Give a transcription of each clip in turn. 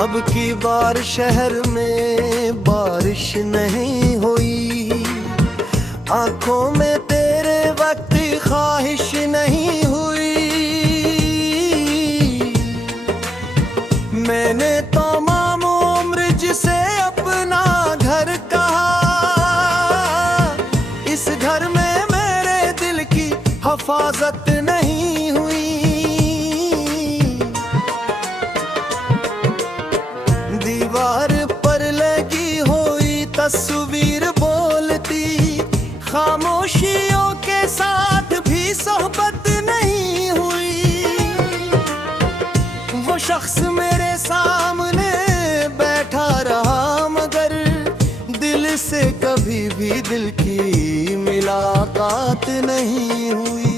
अब की बार शहर में बारिश नहीं हुई, आंखों में तेरे वक्त ख्वाहिश नहीं हुई। मैंने तो मामू उम्र जिसे अपना घर कहा, इस घर में मेरे दिल की हिफाजत नहीं हुई। दीवार पर लगी हुई तस्वीर बोलती, खामोशियों के साथ भी सोहबत नहीं हुई। वो शख्स मेरे सामने बैठा रहा, मगर दिल से कभी भी दिल की मुलाकात नहीं हुई।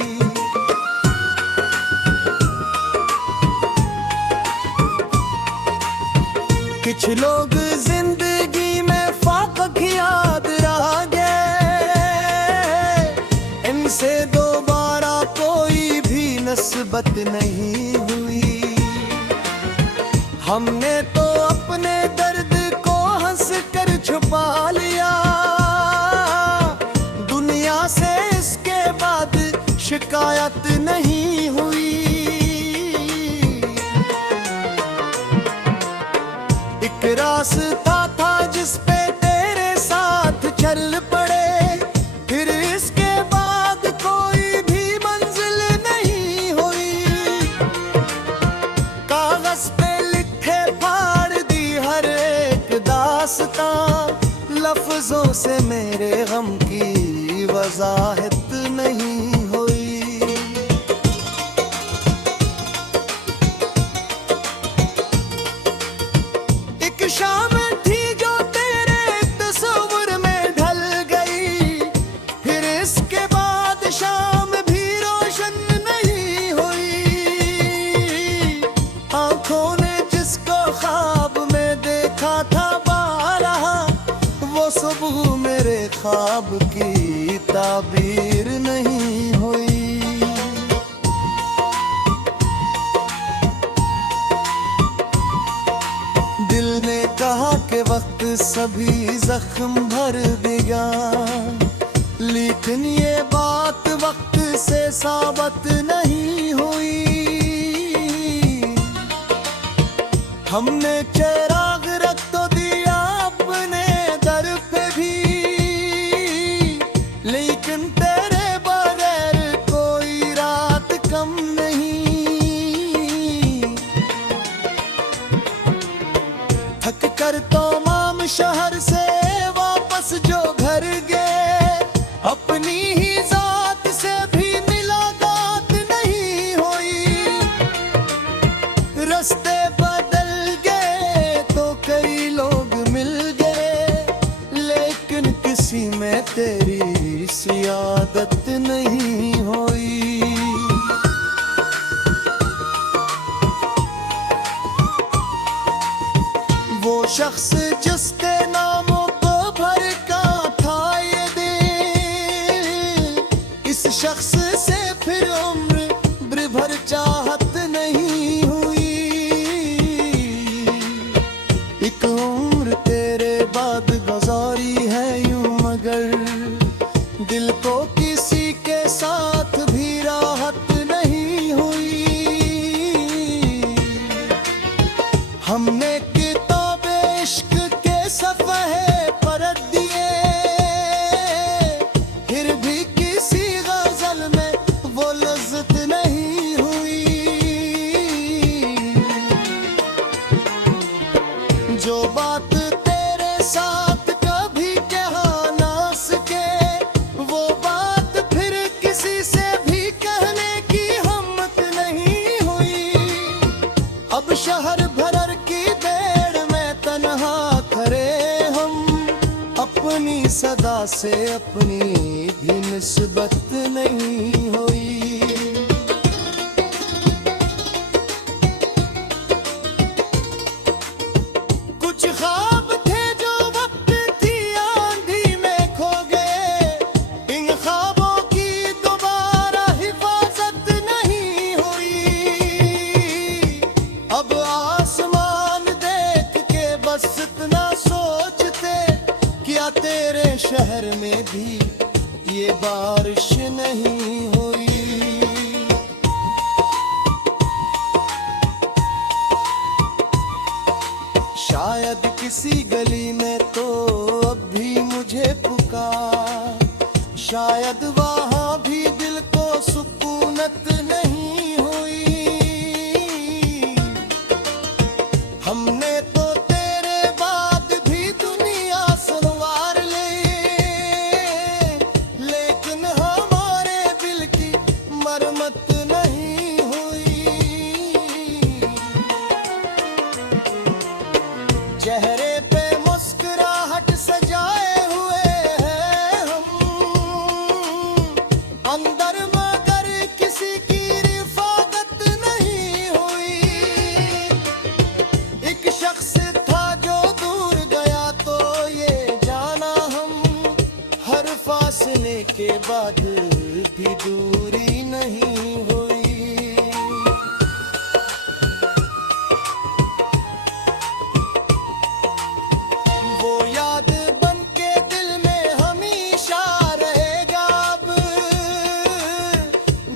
कुछ लोग जिंदगी में फाक याद रह गए, इनसे दोबारा कोई भी नस्बत नहीं हुई। हमने तो अपने दर्द को हंस कर छुपा लिया, दुनिया से इसके बाद शिकायत नहीं हुई। एक रास्ता था जिस पे तेरे साथ चल पड़े, फिर इसके बाद कोई भी मंजिल नहीं हुई। कागज पे लिखे फाड़ दी हर एक दास्तां, लफ्जों से मेरे गम की वजाहत नहीं हुई। शाम थी जो तेरे तस्वीर में ढल गई, फिर इसके बाद शाम भी रोशन नहीं हुई। आंखों ने जिसको ख्वाब में देखा था बारहा, वो सुबह मेरे ख्वाब की ताबीर नहीं हुई। दिल ने कहा कि वक्त सभी जख्म भर देगा, लेकिन ये बात वक्त से साबित नहीं हुई। हमने चिराग रख तो दिया अपने दर पे भी, लेकिन तेरे बगैर कोई रात कम नहीं। थक कर तो माम शहर से वापस जो घर गए, अपनी ही जात से भी मुलाकात नहीं हुई। रास्ते बदल गए तो कई लोग मिल गए, लेकिन किसी में तेरी सियादत नहीं हुई। वो शख्स जिसके नामों को भर का था ये दिल, इस शख्स से फिर उम्र भर चाहत नहीं हुई। एक उम्र तेरे बाद गुजारी है यूं, मगर दिल को किसी के साथ भी राहत नहीं हुई। हमने इश्क के सफ़हे पलट दिए, फिर भी किसी गजल में वो लज़्ज़त नहीं हुई। जो बात तेरे साथ कभी कहा ना सके, वो बात फिर किसी से भी कहने की हिम्मत नहीं हुई। अब शहर भर की तन्हा खड़े हम, अपनी सदा से अपनी भी निस्बत नहीं हुई। कुछ ख्वाब थे जो वक्त थी आंधी में खो गए, इन ख्वाबों की दोबारा हिफाजत नहीं हुई। अब आसमान दे किसी गली में तो अब भी मुझे पुकार, शायद वहाँ भी दिल को सुकूनत नहीं हुई। हमने तो तेरे बाद भी दुनिया संवार ली, लेकिन हमारे दिल की मरम्मत नहीं हुई। चेहरे पे मुस्कुराहट सजाए हुए हैं हम, अंदर मगर किसी की रिफाकत नहीं हुई। एक शख्स था जो दूर गया तो ये जाना हम, हर फासले के बाद भी दूरी नहीं हुई। वो याद बन के दिल में हमेशा रहेगा अब,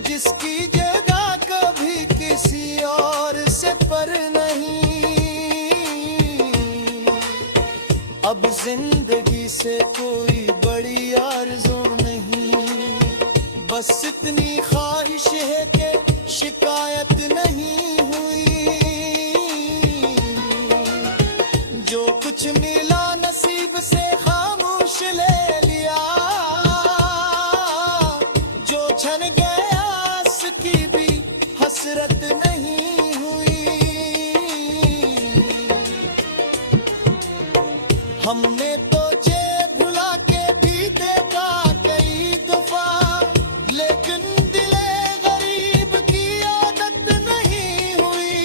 जिसकी जगह कभी किसी और से पर नहीं। अब जिंदगी से कोई बड़ी आरज़ू नहीं, बस इतनी ख्वाहिश है कि शिकायत नहीं हुई। जो कुछ मिला नसीब से खामोश ले लिया, जो छन गया उसकी भी हसरत नहीं हुई। हमने तो जेब भुला के भी देखा कई दफा, लेकिन दिले गरीब की आदत नहीं हुई।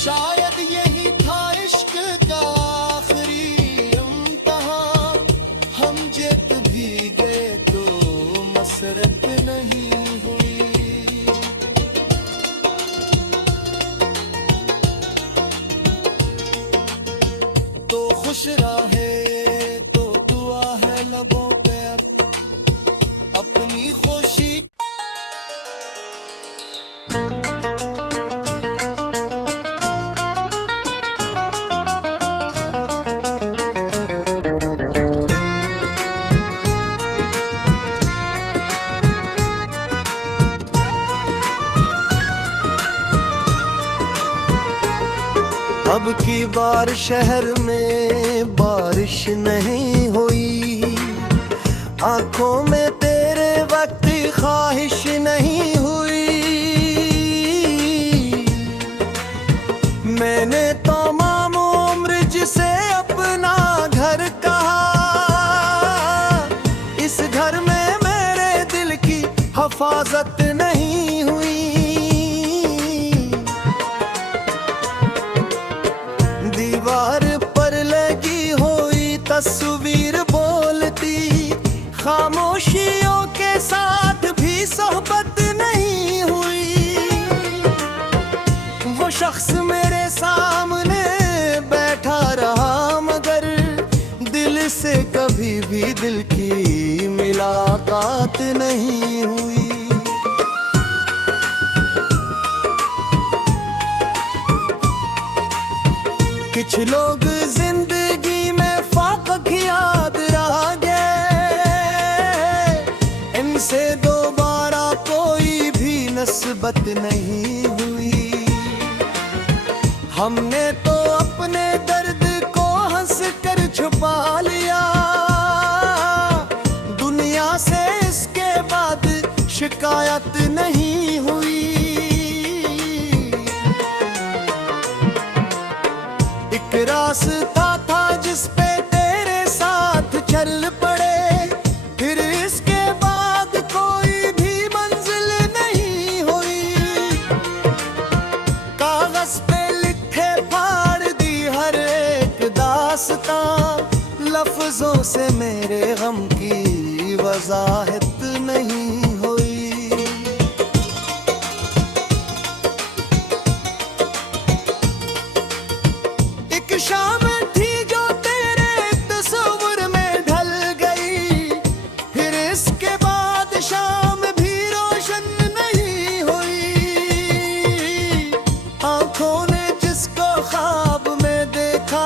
शायद यही था इश्क का आखिरी इम्तिहान, हम जीत भी गए तो मसरत नहीं हुई। तो खुश रहे तो दुआ है लबों पे अब, अपनी खुशी। अब की बार शहर में बारिश नहीं हुई, आंखों में तेरे वक्त ख्वाहिश नहीं हुई। मैंने तमाम उम्र जिसे अपना घर कहा, इस घर में मेरे दिल की हिफाजत नहीं हुई। दीवार पर लगी हुई तस्वीर बोलती, खामोशियों के साथ भी सोहबत नहीं हुई। वो शख्स मेरे सामने बैठा रहा, मगर दिल से कभी भी दिल की मुलाकात नहीं हुई। कुछ लोग जिंदगी में फाक याद रह गए, इनसे दोबारा कोई भी नस्बत नहीं हुई। हमने तो अपने दर्द को हंस कर छुपा लिया, दुनिया से इसके बाद शिकायत नहीं हुई। एक रास्ता था जिस पे तेरे साथ चल पड़े, फिर इसके बाद कोई भी मंजिल नहीं हुई। कागज पे लिखे फाड़ दी हर एक दास्तां, लफ्जों से मेरे गम की वजाहत नहीं हुई। शाम थी जो तेरे तस्वीर में ढल गई, फिर इसके बाद शाम भी रोशन नहीं हुई। आंखों ने जिसको ख्वाब में देखा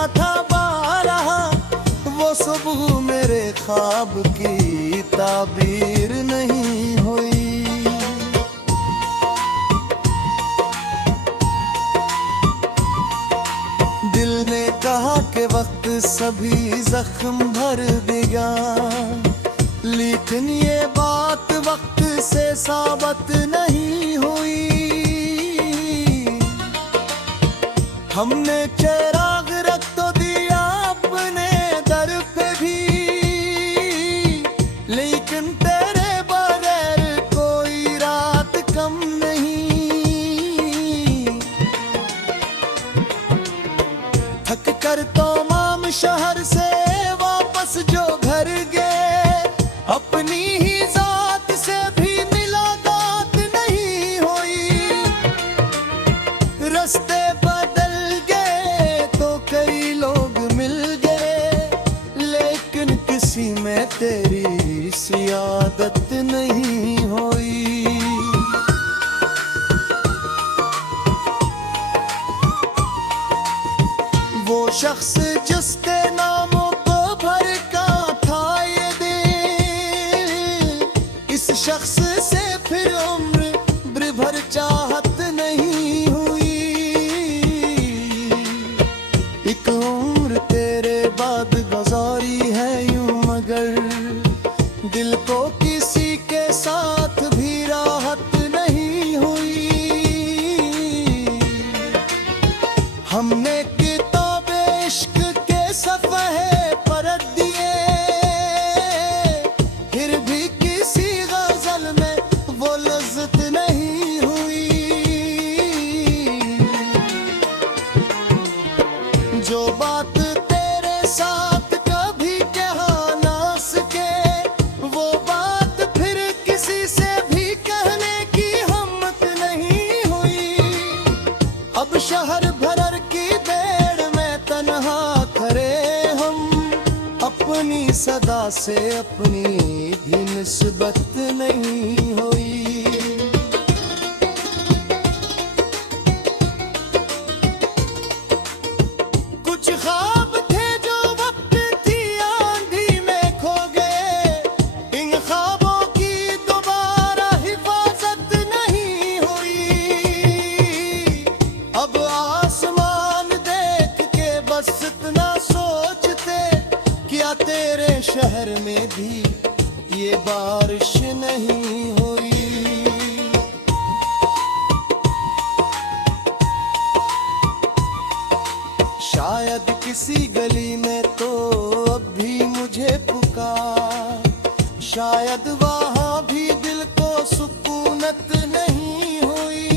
जख्म भर दिया। लेकिन ये बात वक्त से साबित नहीं हुई। हमने चिराग रख तो दिया अपने दर पे भी, लेकिन तेरे बगैर कोई रात कम नहीं। थक कर तो माम शहर से वापस जो घर गए, अपनी ही जात से भी मुलाकात नहीं हुई। रास्ते बदल गए तो कई लोग मिल गए, लेकिन किसी में तेरी सी आदत नहीं हुई। वो शख्स जिसके नामों को भर का था ये दिल, इस शख्स से फिर उम्र भर चाहत नहीं हुई। एक उम्र तेरे बाद गुजारी है यूं, मगर दिल को किसी के साथ भी राहत नहीं हुई। हमने किताबे इश्क के सफ़हे पलट दिए, फिर भी किसी गजल में वो लज्जत नहीं हुई। जो बात तेरे साथ कभी कह ना सके, वो बात फिर किसी से भी कहने की हिम्मत नहीं हुई। अब शहर भर की भीड़ में तन्हा खड़े हम, अपनी सदा से अपनी भी निस्बत नहीं हुई। कुछ ख्वाब थे जो वक्त थी आंधी में खो गए, इन ख्वाबों की दोबारा हिफाजत नहीं हुई। अब आसमान देख के बस इतना सोचते, क्या तेरे शहर में भी ये बारिश नहीं हुई। शायद किसी गली में तो अब भी मुझे पुकार, शायद वहाँ भी दिल को सुकूनत नहीं हुई।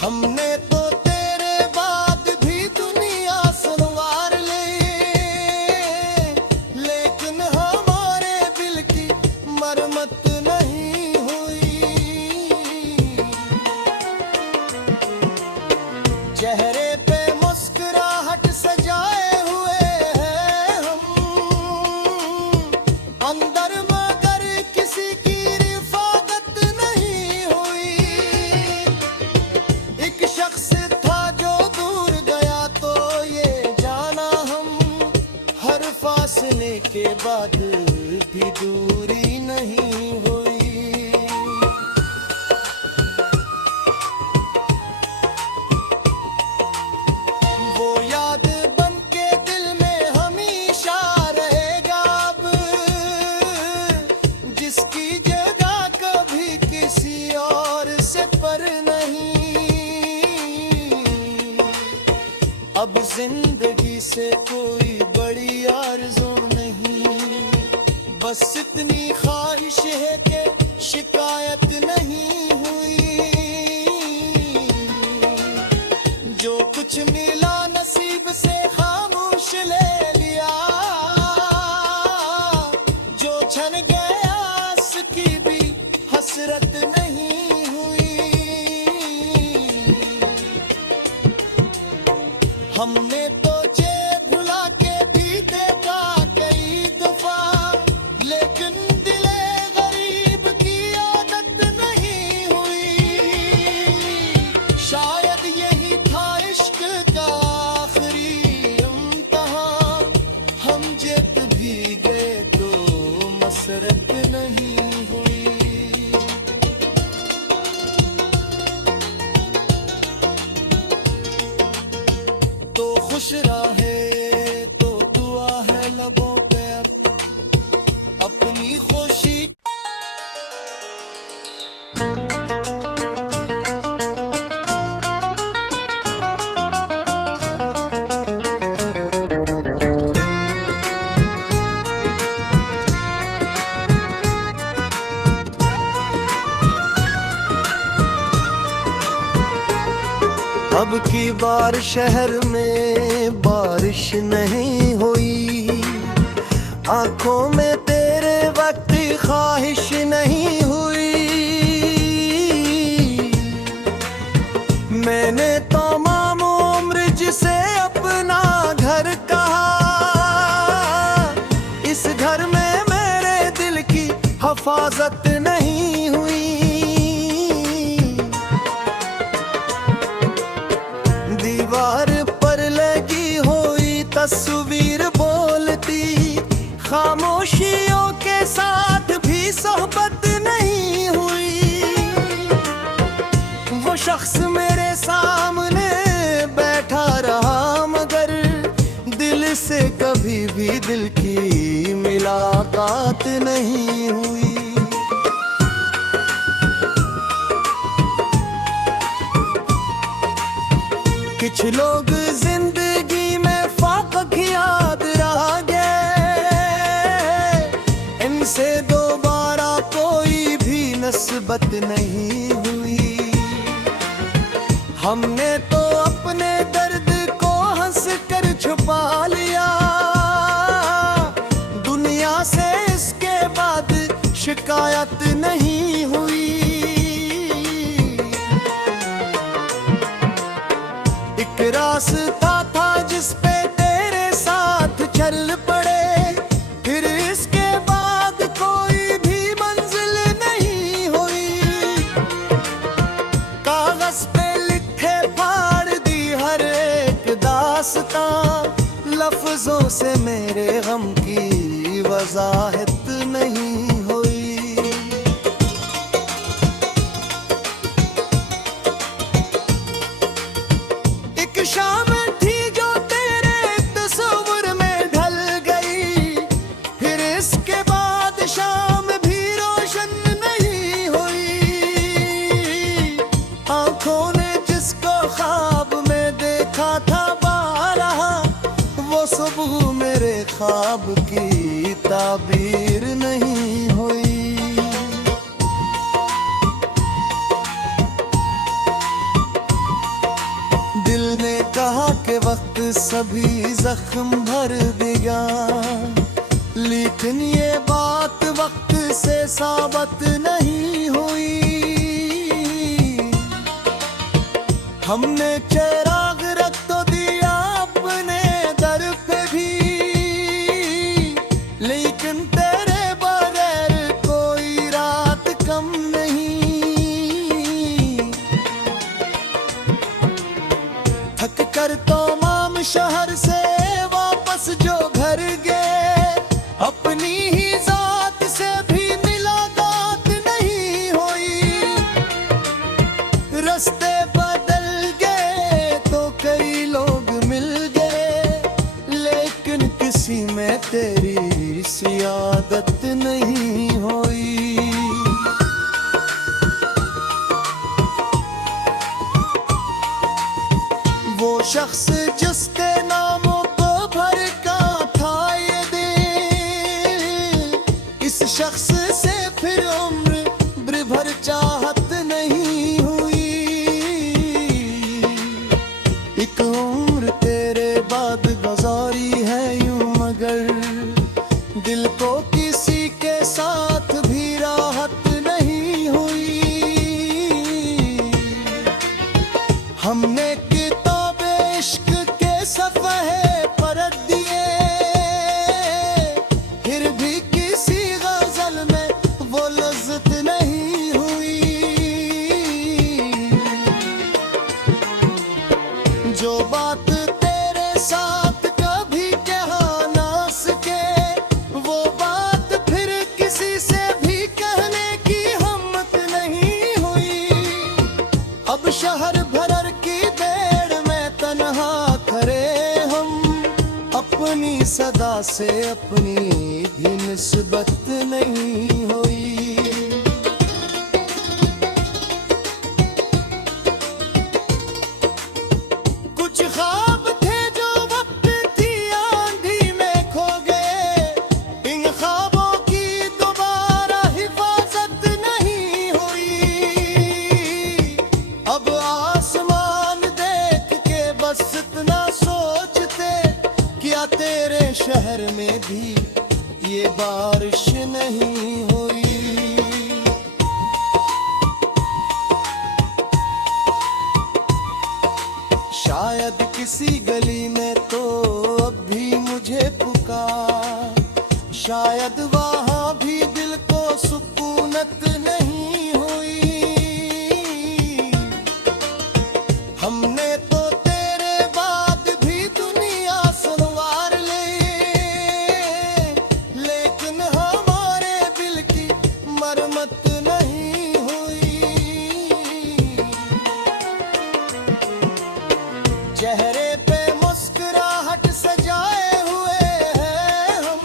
हमने तो तेरे बाद भी दुनिया संवार ली, लेकिन हमारे दिल की मरम्मत नहीं हुई। चेहरे पे मुस्कुराहट सजाए हुए हैं हम, अंदर मगर किसी की रिफाकत नहीं हुई। एक शख्स था जो दूर गया तो ये जाना हम, हर फासले के बाद भी दूरी नहीं हुई। वो याद बन के दिल में हमेशा रहेगा अब, जिसकी जगह कभी किसी और से पर नहीं। अब जिंदगी से कोई बड़ी आरज़ू नहीं, बस इतनी ख्वाहिश है कि शिकायत नहीं हुई। जो कुछ मिला नसीब से खामोश ले लिया, जो छन गया उसकी भी हसरत नहीं हुई। हमने तो जेब भुला के भी देखा कई दफा, लेकिन दिले गरीब की आदत नहीं हुई। शायद यही था इश्क का आखिरी इम्तिहान, हम जीत भी गए तो मसरत नहीं हुई। तो खुश रहे अब की बार शहर में बारिश नहीं हुई, आंखों में तेरे वक्त ख्वाहिश नहीं हुई। मैंने तो तमाम उम्र जिसे अपना घर कहा, इस घर में मेरे दिल की हिफाजत नहीं हुई। दीवार पर लगी हुई तस्वीर बोलती, खामोशियों के साथ भी सोहबत नहीं हुई। वो शख्स मेरे सामने बैठा रहा, मगर दिल से कभी भी दिल की मुलाकात नहीं हुई। कुछ लोग जिंदगी में फाक याद रह गए, इनसे दोबारा कोई भी नस्बत नहीं हुई। हमने तो अपने दर्द को हंस कर छुपा लिया, दुनिया से इसके बाद शिकायत नहीं हुई। एक रास्ता था जिस पे तेरे साथ चल पड़े, फिर इसके बाद कोई भी मंजिल नहीं हुई। कागज पे लिखे फाड़ दी हर एक दास्तां, लफ्जों से मेरे गम की वजाहत नहीं हुई। शाम थी जो तेरे तस्वीर में ढल गई, फिर इसके बाद शाम भी रोशन नहीं हुई। आंखों ने जिसको ख्वाब में देखा था बारहा, वो सुबह मेरे ख्वाब की ताबीर नहीं हुई। दिल ने कहा कि वक्त सभी जख्म भर देगा, लेकिन ये बात वक्त से साबित नहीं हुई। हमने चिराग रख तो दिया अपने दर पे भी, लेकिन तेरे बगैर कोई रात कम नहीं। थक कर तो माम शहर से वापस जो घर गए, अपनी ही जात से भी मुलाकात नहीं हुई। रास्ते बदल गए तो कई लोग मिल गए, लेकिन किसी में तेरी सियादत नहीं हुई। वो शख्स जिसके नामों को भर का था ये दिल, इस शख्स से फिर उम्र भर चाहत नहीं हुई। एक उम्र तेरे बाद गुजारी है यूं, मगर दिल को किसी के साथ भी राहत नहीं हुई। हमने इश्क के सफ़हे पलट दिए, फिर भी किसी गजल में वो लज़्ज़त नहीं हुई। जो बात तेरे साथ कभी कहा ना सके, वो बात फिर किसी से भी कहने की हिम्मत नहीं हुई। अब शहर भर की तन्हा खड़े हम, अपनी सदा से अपनी भी निस्बत नहीं हुई। कुछ ख्वाब थे जो वक्त थी आंधी में खो गए, इन ख्वाबों की दोबारा हिफाजत नहीं हुई। अब आसमान दे किसी गली में तो अब भी मुझे पुकार, शायद वहाँ भी दिल को सुकूनत नहीं हुई। हमने तो तेरे बाद भी दुनिया संवार ली, लेकिन हमारे दिल की मरम्मत नहीं हुई। चेहरे पे मुस्कुराहट सजाए हुए हैं हम,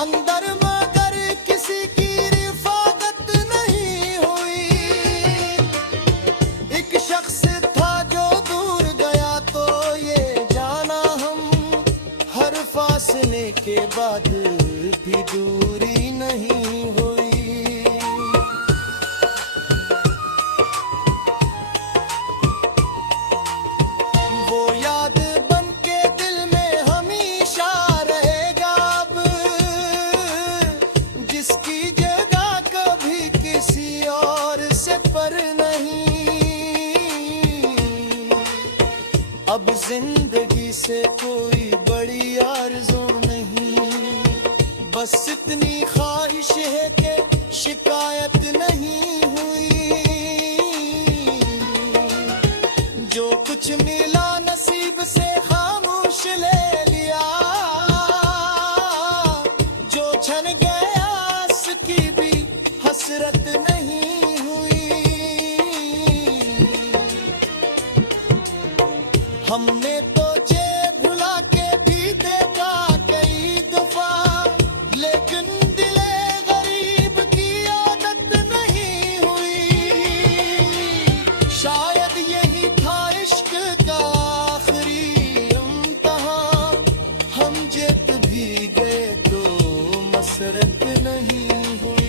अंदर मगर किसी की रिफाकत नहीं हुई। एक शख्स था जो दूर गया तो ये जाना हम, हर फासले के बाद भी दूरी नहीं हुई। वो याद बनके दिल में हमेशा रहेगा अब, जिसकी जगह कभी किसी और से पर नहीं। अब जिंदगी से कोई बड़ी आरज़ू नहीं, बस इतनी ख्वाहिश है कि शिकायत नहीं हुई। जो कुछ मिला नसीब से खामोश ले लिया, जो छन गया उसकी भी हसरत नहीं हुई। हमने तो जेब भुला के भी देखा कई दफा, लेकिन दिले गरीब की आदत नहीं हुई। शायद यही था इश्क का आखिरी इम्तिहान, हम जीत भी गए तो मसरत नहीं हुई।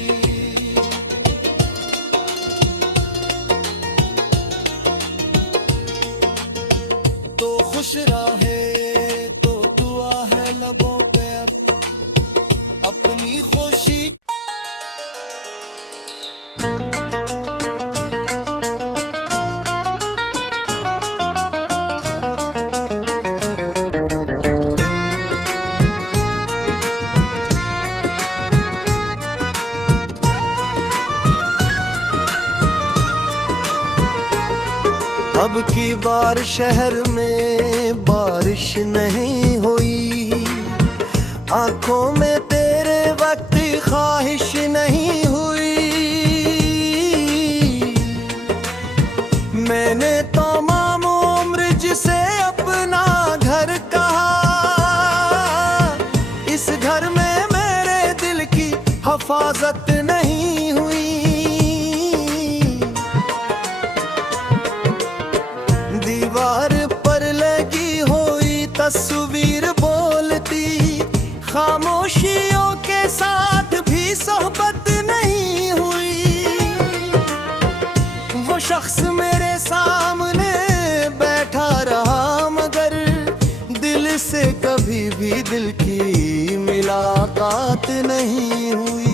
तो खुश रहे तो दुआ है लबों पे अब, अपनी खुशी। अब की बार शहर में बारिश नहीं हुई, आंखों में तेरे वक्त ख्वाहिश नहीं हुई। मैंने तमाम उम्र जिसे अपना घर कहा, इस घर में मेरे दिल की हिफाजत नहीं हुई। दीवार पर लगी हुई तस्वीर बोलती, खामोशियों के साथ भी सोहबत नहीं हुई। वो शख्स मेरे सामने बैठा रहा, मगर दिल से कभी भी दिल की मुलाकात नहीं हुई।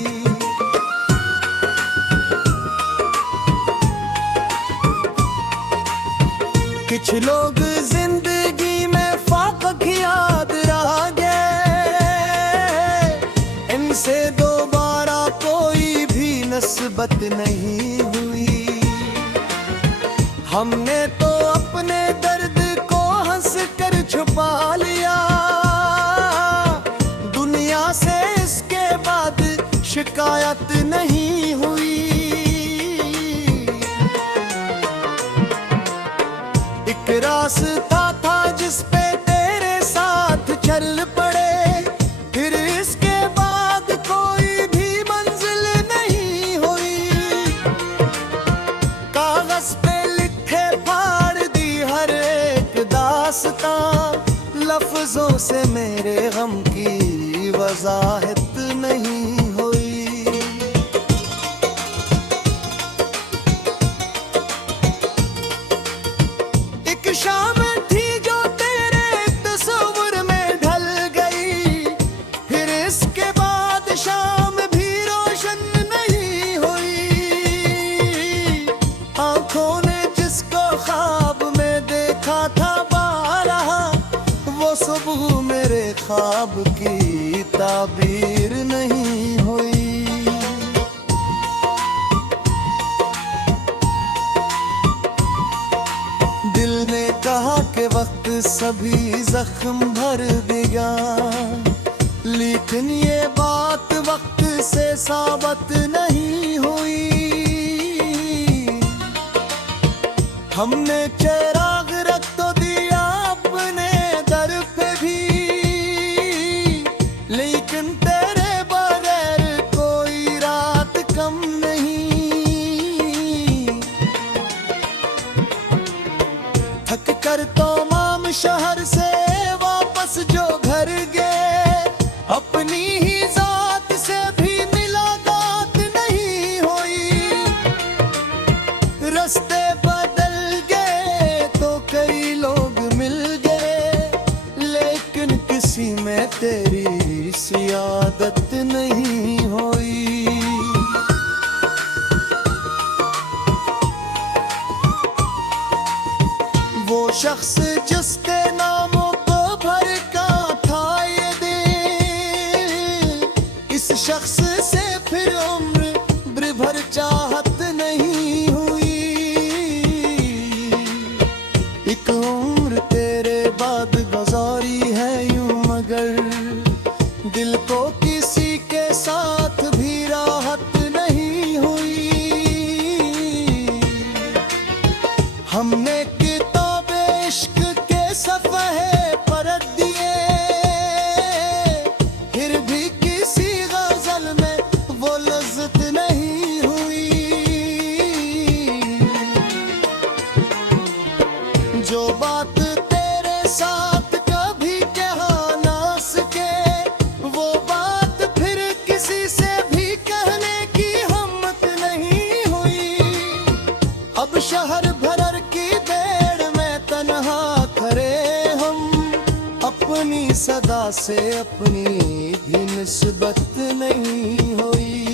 कुछ लोग जिंदगी में फाक याद रह गए, इनसे दोबारा कोई भी नस्बत नहीं हुई। हमने तो अपने दर्द को हंस कर छुपा लिया, दुनिया से इसके बाद शिकायत नहीं हुई। एक रास्ता था जिस पे तेरे साथ चल पड़े, फिर इसके बाद कोई भी मंजिल नहीं हुई। कागज पे लिखे फाड़ दी हर एक दास्तां, लफ्जों से मेरे गम की वजाहत नहीं हुई। शाम थी जो तेरे तस्वीर में ढल गई, फिर इसके बाद शाम भी रोशन नहीं हुई। आंखों ने जिसको ख्वाब में देखा जख्म भर दिया। लेकिन ये बात वक्त से साबित नहीं हुई। हमने चिराग रख तो दिया अपने दर पे भी, लेकिन तेरे बगैर कोई रात कम नहीं। थक कर तो माम शहर से वापस जो घर गए, अपनी ही जात से भी मुलाकात नहीं हुई। रास्ते बदल गए तो कई लोग मिल गए, लेकिन किसी में तेरी सी आदत नहीं हुई। वो शख्स जिसके नामों को भर का था ये दिल, इस शख्स से फिर उम्र भर चाहत नहीं हुई। एक उम्र तेरे बाद गुजारी है यूं, मगर दिल को किसी के साथ भी राहत नहीं हुई। हमने किताबे इश्क के सफ़हे पलट दिए, फिर भी किसी गजल में वो लज्जत नहीं हुई। जो बात तेरे साथ कभी कहा ना सके, वो बात फिर किसी से भी कहने की हिम्मत नहीं हुई। अब शहर भर की भीड़ में तन्हा खड़े हम, अपनी सदा से अपनी भी निस्बत नहीं हुई।